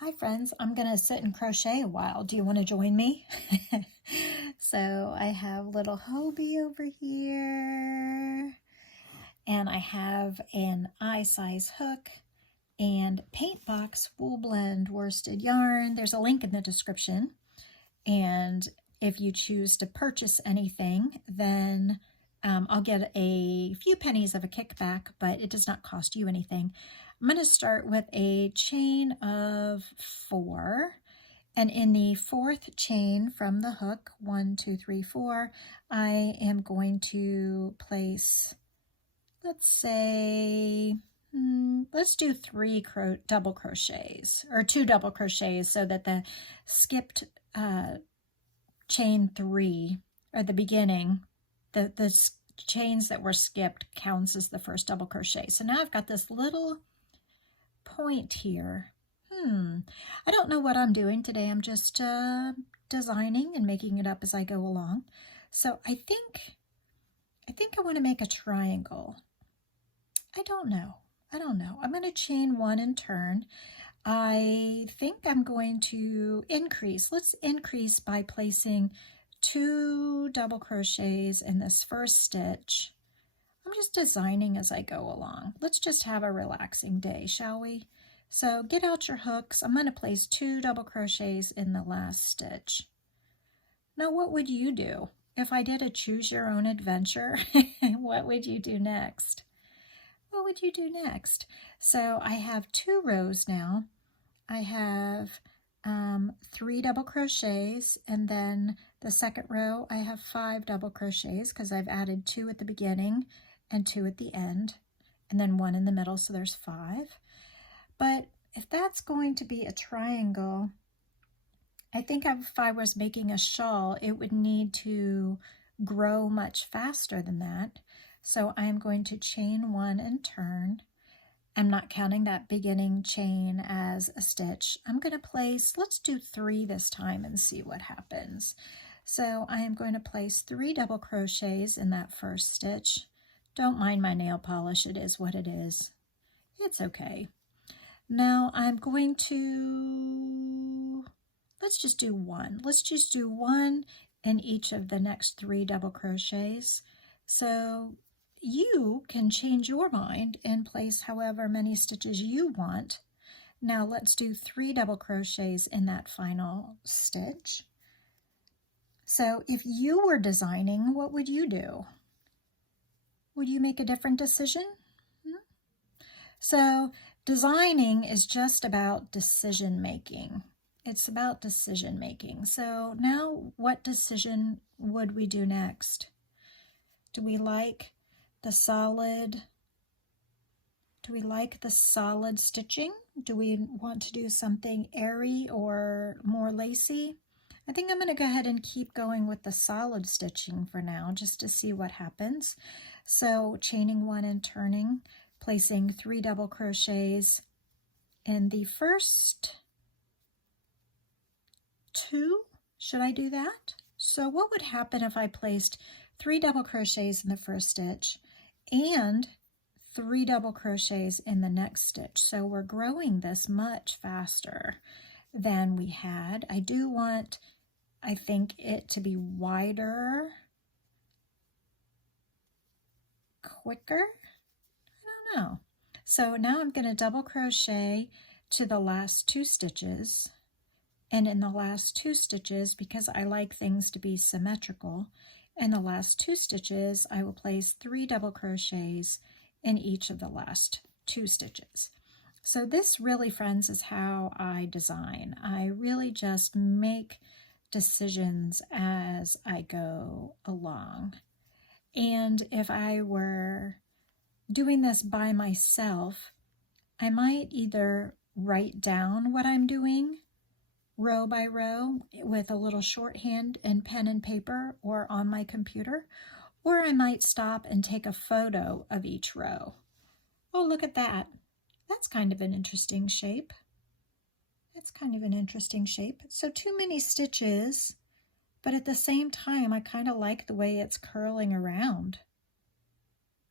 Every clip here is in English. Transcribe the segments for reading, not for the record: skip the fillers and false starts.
Hi friends, I'm going to sit and crochet a while. Do you want to join me? So I have little Hobie over here, and I have an eye size hook and paint box wool blend worsted yarn. There's a link in the description, and if you choose to purchase anything, then I'll get a few pennies of a kickback, but it does not cost you anything. I'm going to start with a chain of 4, and in the 4th chain from the hook, 1, 2, 3, 4, I am going to place, let's say, let's do 3 double crochets, or 2 double crochets, so that the skipped chain 3, or the beginning, the chains that were skipped counts as the first double crochet. So now I've got this little point here. I don't know what I'm doing today. I'm just designing and making it up as I go along. So I think I want to make a triangle. I don't know. I'm going to chain 1 and turn. I think I'm going to increase. Let's increase by placing 2 double crochets in this first stitch. I'm just designing as I go along. Let's just have a relaxing day, shall we? So get out your hooks. I'm going to place 2 double crochets in the last stitch. Now, what would you do? If I did a choose your own adventure, what would you do next? What would you do next? So I have 2 rows now. I have 3 double crochets, and then the second row I have 5 double crochets because I've added 2 at the beginning and 2 at the end, and then 1 in the middle, so there's 5. But if that's going to be a triangle, I think if I was making a shawl, it would need to grow much faster than that. So I'm going to chain 1 and turn. I'm not counting that beginning chain as a stitch. I'm going to place, let's do 3 this time and see what happens. So I am going to place 3 double crochets in that first stitch. Don't mind my nail polish, it is what it is. It's okay. Now I'm going to, let's just do 1. Let's just do 1 in each of the next 3 double crochets. So you can change your mind and place however many stitches you want. Now let's do 3 double crochets in that final stitch. So if you were designing, what would you do? Would you make a different decision? So designing is just about decision making. It's about decision making. So now what decision would we do next? Do we like the solid stitching? Do we want to do something airy or more lacy? I think I'm going to go ahead and keep going with the solid stitching for now, just to see what happens. So chaining 1 and turning, placing 3 double crochets in the first 2. Should I do that? So what would happen if I placed 3 double crochets in the first stitch and 3 double crochets in the next stitch? So we're growing this much faster than we had. I do want, I think, it to be wider, quicker. I don't know. So now I'm going to double crochet to the last 2 stitches, and in the last 2 stitches, because I like things to be symmetrical, in the last 2 stitches I will place 3 double crochets in each of the last 2 stitches. So this really, friends, is how I design. I really just make decisions as I go along. And if I were doing this by myself, I might either write down what I'm doing row by row with a little shorthand and pen and paper or on my computer, or I might stop and take a photo of each row. Oh, look at that. That's kind of an interesting shape. So too many stitches, but at the same time, I kind of like the way it's curling around.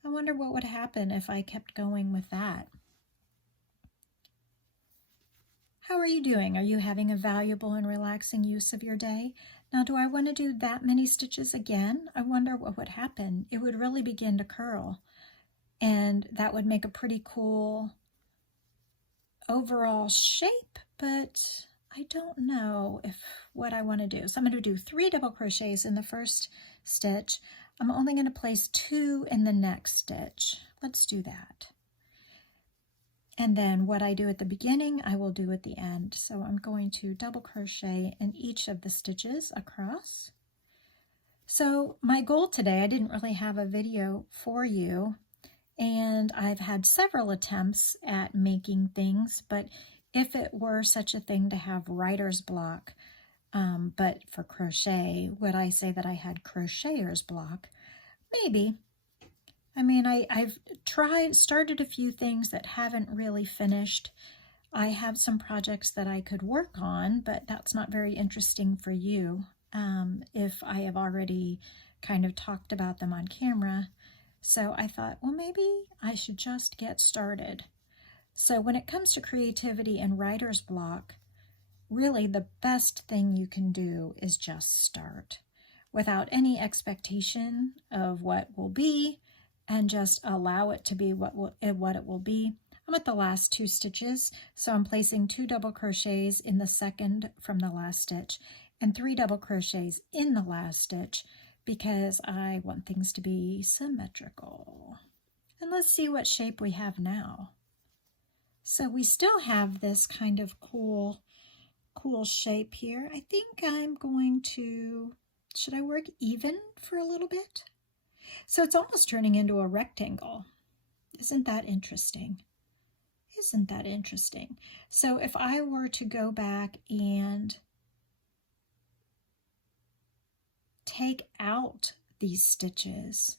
I wonder what would happen if I kept going with that. How are you doing? Are you having a valuable and relaxing use of your day? Now, do I want to do that many stitches again? I wonder what would happen. It would really begin to curl, and that would make a pretty cool overall shape, but I don't know what I want to do. So I'm going to do 3 double crochets in the first stitch. I'm only going to place 2 in the next stitch. Let's do that. And then what I do at the beginning, I will do at the end. So I'm going to double crochet in each of the stitches across. So my goal today, I didn't really have a video for you, and I've had several attempts at making things, but if it were such a thing to have writer's block, but for crochet, would I say that I had crocheter's block? Maybe. I mean, I've started a few things that haven't really finished. I have some projects that I could work on, but that's not very interesting for you if I have already kind of talked about them on camera. So I thought, well, maybe I should just get started. So when it comes to creativity and writer's block, really the best thing you can do is just start without any expectation of what will be, and just allow it to be what it will be. I'm at the last 2 stitches, so I'm placing 2 double crochets in the second from the last stitch and 3 double crochets in the last stitch because I want things to be symmetrical. And let's see what shape we have now. So we still have this kind of cool shape here. I think I'm going to, should I work even for a little bit? So it's almost turning into a rectangle. Isn't that interesting? Isn't that interesting? So if I were to go back and take out these stitches,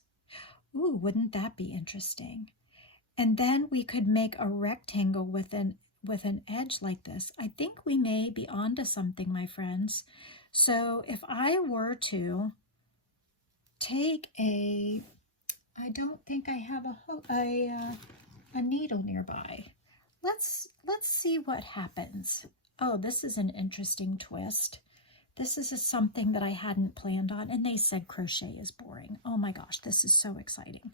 ooh, wouldn't that be interesting? And then we could make a rectangle with an edge like this. I think we may be onto something, my friends. So if I were to take I don't think I have a needle nearby. Let's see what happens. Oh, this is an interesting twist. This is something that I hadn't planned on, and they said crochet is boring. Oh my gosh, this is so exciting.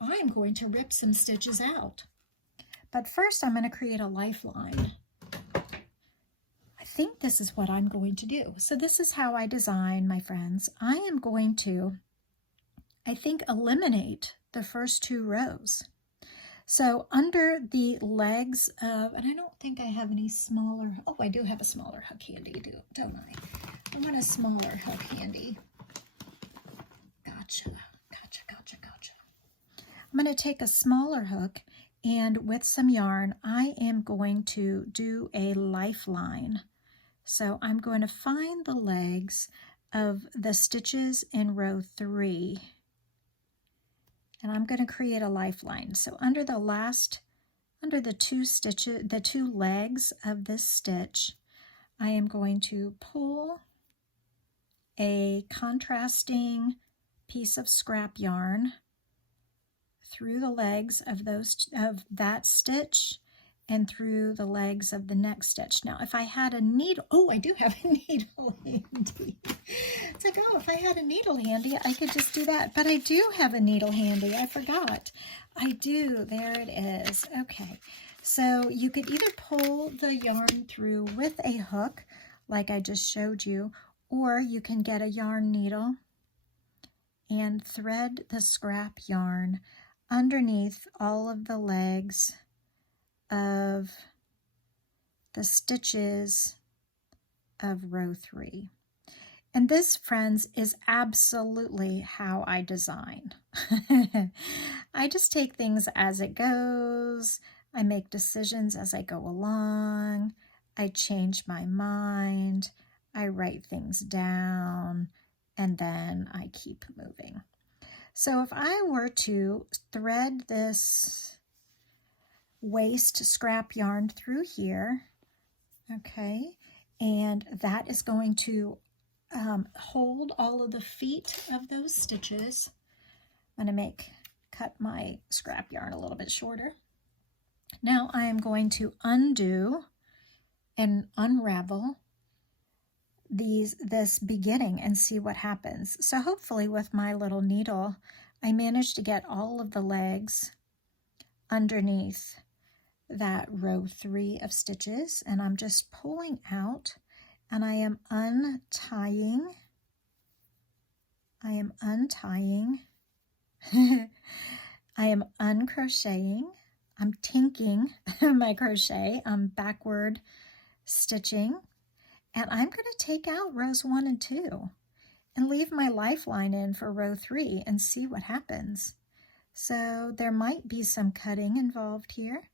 I'm going to rip some stitches out. But first I'm going to create a lifeline. I think this is what I'm going to do. So this is how I design, my friends. I am going to, I think, eliminate the first 2 rows. So under the legs of, and I don't think I have any smaller, oh, I do have a smaller hook handy, don't I? I want a smaller hook handy. Gotcha. I'm going to take a smaller hook, and with some yarn, I am going to do a lifeline. So I'm going to find the legs of the stitches in row 3. And I'm going to create a lifeline. So under the 2 stitches, the 2 legs of this stitch, I am going to pull a contrasting piece of scrap yarn through the legs of that stitch and through the legs of the next stitch. Now, if I had a needle, oh, I do have a needle handy. It's like, oh, if I had a needle handy, I could just do that. But I do have a needle handy. I forgot. I do. There it is. Okay. So you could either pull the yarn through with a hook, like I just showed you, or you can get a yarn needle and thread the scrap yarn underneath all of the legs of the stitches of row 3. And this, friends, is absolutely how I design. I just take things as it goes. I make decisions as I go along. I change my mind. I write things down, and then I keep moving. So if I were to thread this waste scrap yarn through here, okay, and that is going to hold all of the feet of those stitches. I'm going to cut my scrap yarn a little bit shorter. Now I am going to undo and unravel this beginning and see what happens. So hopefully with my little needle, I managed to get all of the legs underneath that row 3 of stitches, and I'm just pulling out, and I am untying. I am uncrocheting. I'm tinking my crochet. I'm backward stitching, and I'm going to take out rows 1 and 2 and leave my lifeline in for row 3 and see what happens. So there might be some cutting involved here,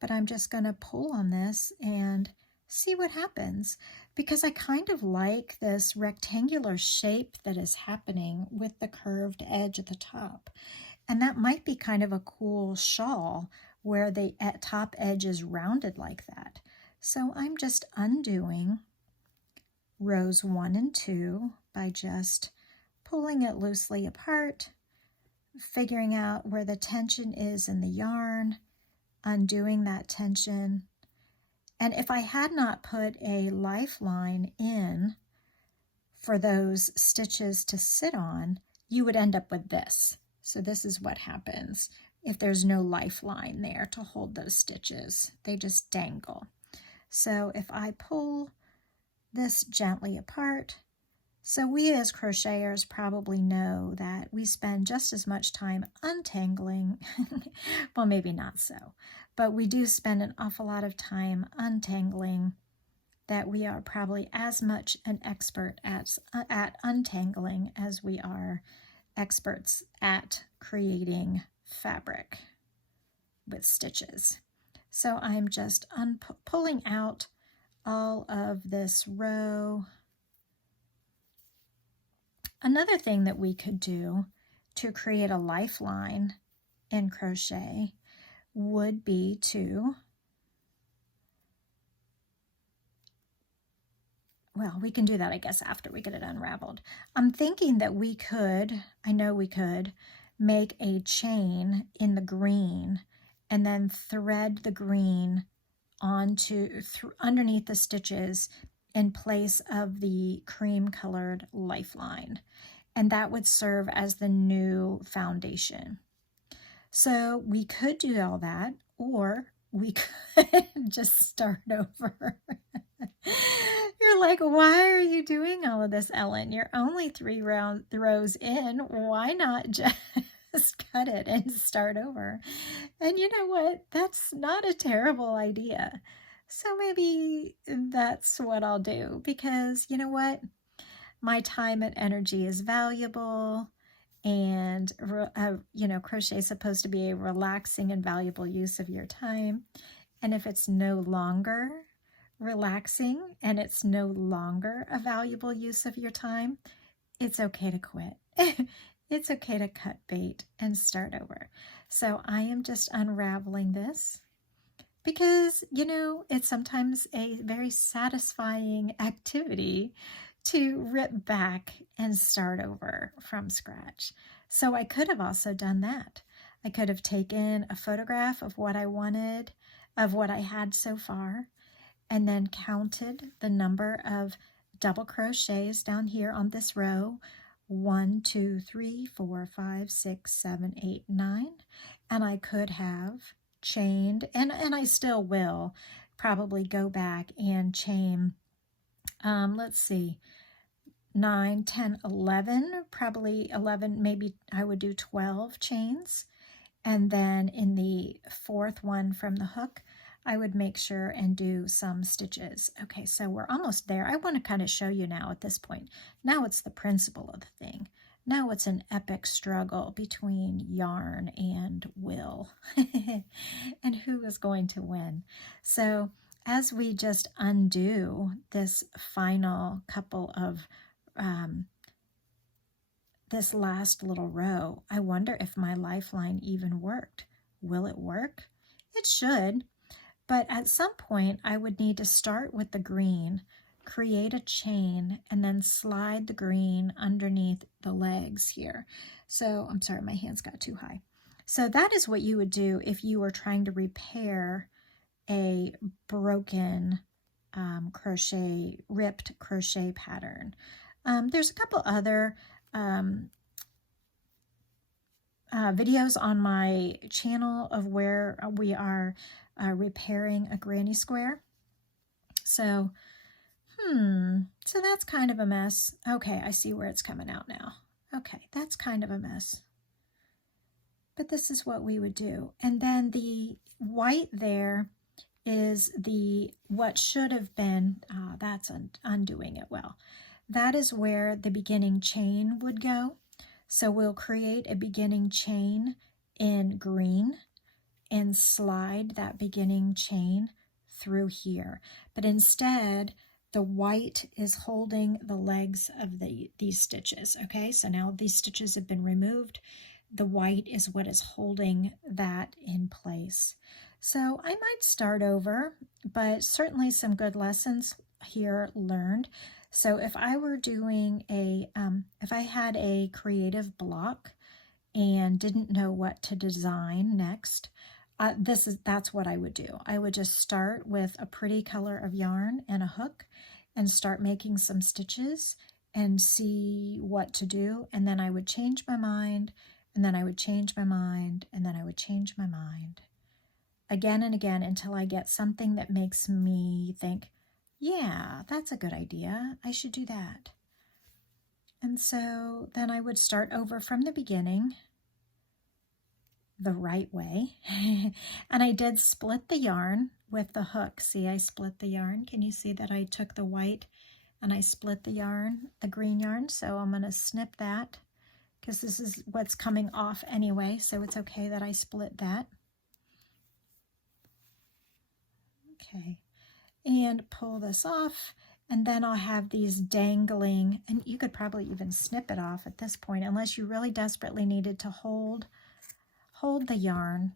but I'm just going to pull on this and see what happens, because I kind of like this rectangular shape that is happening with the curved edge at the top. And that might be kind of a cool shawl where the top edge is rounded like that. So I'm just undoing rows 1 and 2 by just pulling it loosely apart, figuring out where the tension is in the yarn, undoing that tension. And if I had not put a lifeline in for those stitches to sit on, you would end up with this. So this is what happens if there's no lifeline there to hold those stitches. They just dangle. So if I pull this gently apart, so we as crocheters probably know that we spend just as much time untangling, well, maybe not so, but we do spend an awful lot of time untangling, that we are probably as much an expert at untangling as we are experts at creating fabric with stitches. So I'm just pulling out all of this row. Another thing that we could do to create a lifeline in crochet would be to, well, we can do that, I guess, after we get it unraveled. I'm thinking that we could, I know we could, make a chain in the green and then thread the green underneath the stitches in place of the cream colored lifeline. And that would serve as the new foundation. So we could do all that, or we could just start over. You're like, why are you doing all of this, Ellen? You're only 3 rows in. Why not just cut it and start over? And you know what? That's not a terrible idea. So maybe that's what I'll do, because you know what? My time and energy is valuable, and crochet is supposed to be a relaxing and valuable use of your time. And if it's no longer relaxing and it's no longer a valuable use of your time, it's okay to quit. It's okay to cut bait and start over. So I am just unraveling this, because, it's sometimes a very satisfying activity to rip back and start over from scratch. So I could have also done that. I could have taken a photograph of what I wanted, of what I had so far, and then counted the number of double crochets down here on this row. 1, 2, 3, 4, 5, 6, 7, 8, 9. And I could have chained, and I still will probably go back and chain, let's see, 9, 10, 11, probably 11, maybe I would do 12 chains. And then in the 4th one from the hook, I would make sure and do some stitches. Okay, so we're almost there. I want to kind of show you now at this point. Now it's the principle of the thing. Now it's an epic struggle between yarn and will and who is going to win. So as we just undo this final couple of this last little row, I wonder if my lifeline even worked. Will it work? It should, but at some point I would need to start with the green, create a chain, and then slide the green underneath the legs here. So I'm sorry, my hands got too high. So that is what you would do if you were trying to repair a broken ripped crochet pattern. There's a couple other videos on my channel of where we are repairing a granny square. So, so that's kind of a mess. Okay, I see where it's coming out now. Okay, that's kind of a mess. But this is what we would do. And then the white there is what should have been, that's undoing it well. That is where the beginning chain would go. So we'll create a beginning chain in green and slide that beginning chain through here. But instead, the white is holding the legs of these stitches. Okay, so now these stitches have been removed. The white is what is holding that in place. So I might start over, but certainly some good lessons here learned. So if I were doing if I had a creative block and didn't know what to design next, that's what I would do. I would just start with a pretty color of yarn and a hook and start making some stitches and see what to do. And then I would change my mind, and then I would change my mind, and then I would change my mind again and again until I get something that makes me think, yeah, that's a good idea. I should do that. And so then I would start over from the beginning the right way. And I did split the yarn with the hook. See, I split the yarn. Can you see that I took the white and I split the yarn, the green yarn? So I'm going to snip that because this is what's coming off anyway. So it's okay that I split that. Okay. And pull this off, and then I'll have these dangling, and you could probably even snip it off at this point unless you really desperately needed to hold the yarn.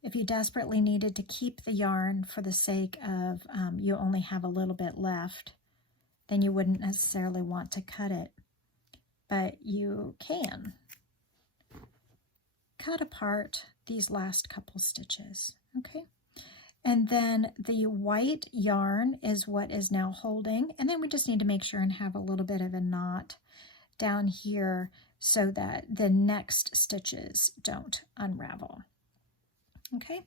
If you desperately needed to keep the yarn for the sake of you only have a little bit left, then you wouldn't necessarily want to cut it, but you can cut apart these last couple stitches. Okay. And then the white yarn is what is now holding. And then we just need to make sure and have a little bit of a knot down here so that the next stitches don't unravel. Okay,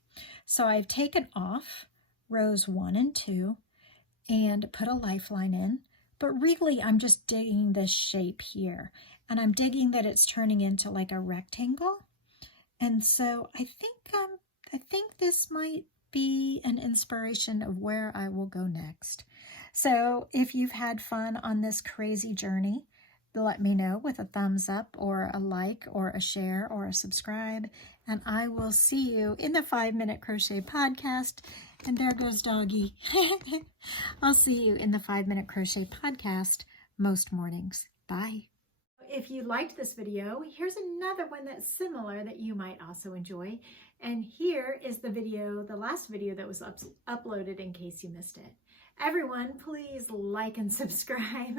so I've taken off rows 1 and 2 and put a lifeline in, but really I'm just digging this shape here. And I'm digging that it's turning into like a rectangle. And so I think this might be an inspiration of where I will go next. So if you've had fun on this crazy journey, let me know with a thumbs up or a like or a share or a subscribe, and I will see you in the 5-Minute Crochet Podcast. And there goes doggy. I'll see you in the 5-Minute Crochet Podcast most mornings. Bye. If you liked this video, here's another one that's similar that you might also enjoy. And here is the video, the last video that was uploaded in case you missed it. Everyone, please like and subscribe.